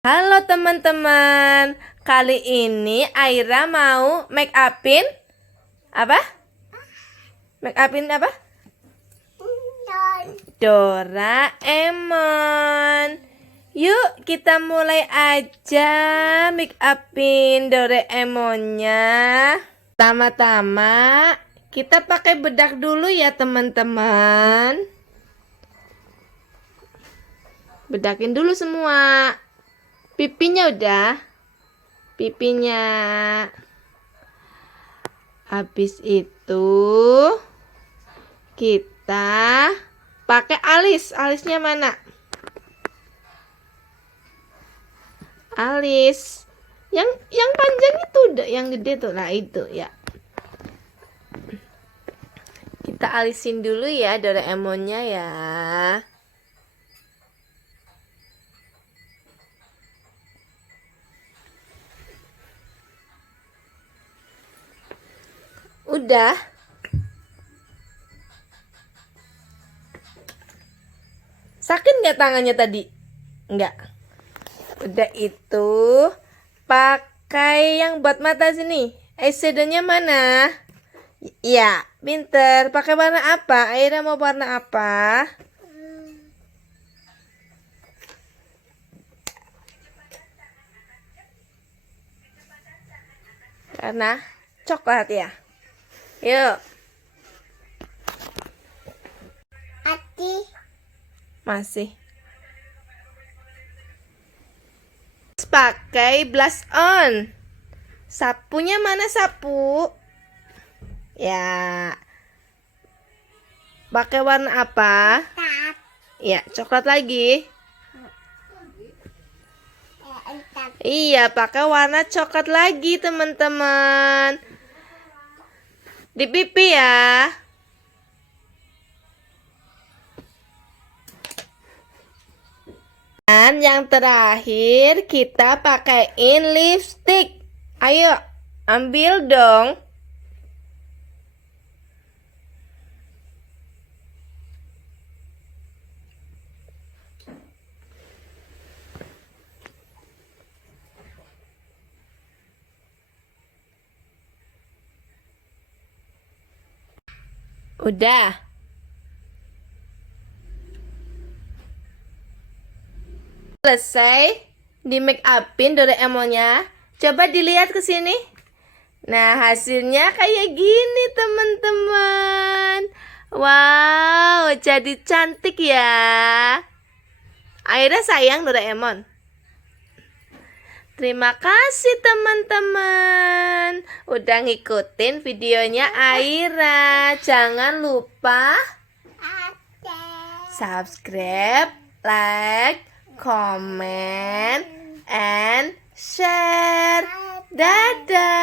Halo teman-teman, kali ini Aira mau make upin apa? Make upin apa? Doraemon. Yuk kita mulai aja make upin Doraemonnya. Pertama-tama kita pakai bedak dulu ya teman-teman. Bedakin dulu semua. Pipinya udah. Pipinya. Habis itu kita pakai alis. Alisnya mana? Alis. Yang panjang itu udah, yang gede tuh. Nah, itu ya. Kita alisin dulu ya Doraemonnya ya. Udah. Sakit nggak tangannya tadi? Nggak. Udah itu pakai yang buat mata sini. Eyeshadow-nya mana? Ya, pinter. Pakai warna apa? Aira mau warna apa? Karena coklat ya. Yuk. Masih. Pakai blush on. Sapunya mana sapu? Ya. Pakai warna apa? Ya, coklat lagi. Iya, pakai warna coklat lagi, teman-teman. Di pipi ya. Dan yang terakhir kita pakaiin lipstick. Ayo, ambil dong. Udah. Selesai di make upin Doraemonnya. Coba dilihat ke sini. Nah, hasilnya kayak gini, teman-teman. Wow, jadi cantik ya. Aira sayang Doraemon. Terima kasih teman-teman udah ngikutin videonya Aira. Jangan lupa subscribe, like, comment, and share. Dadah.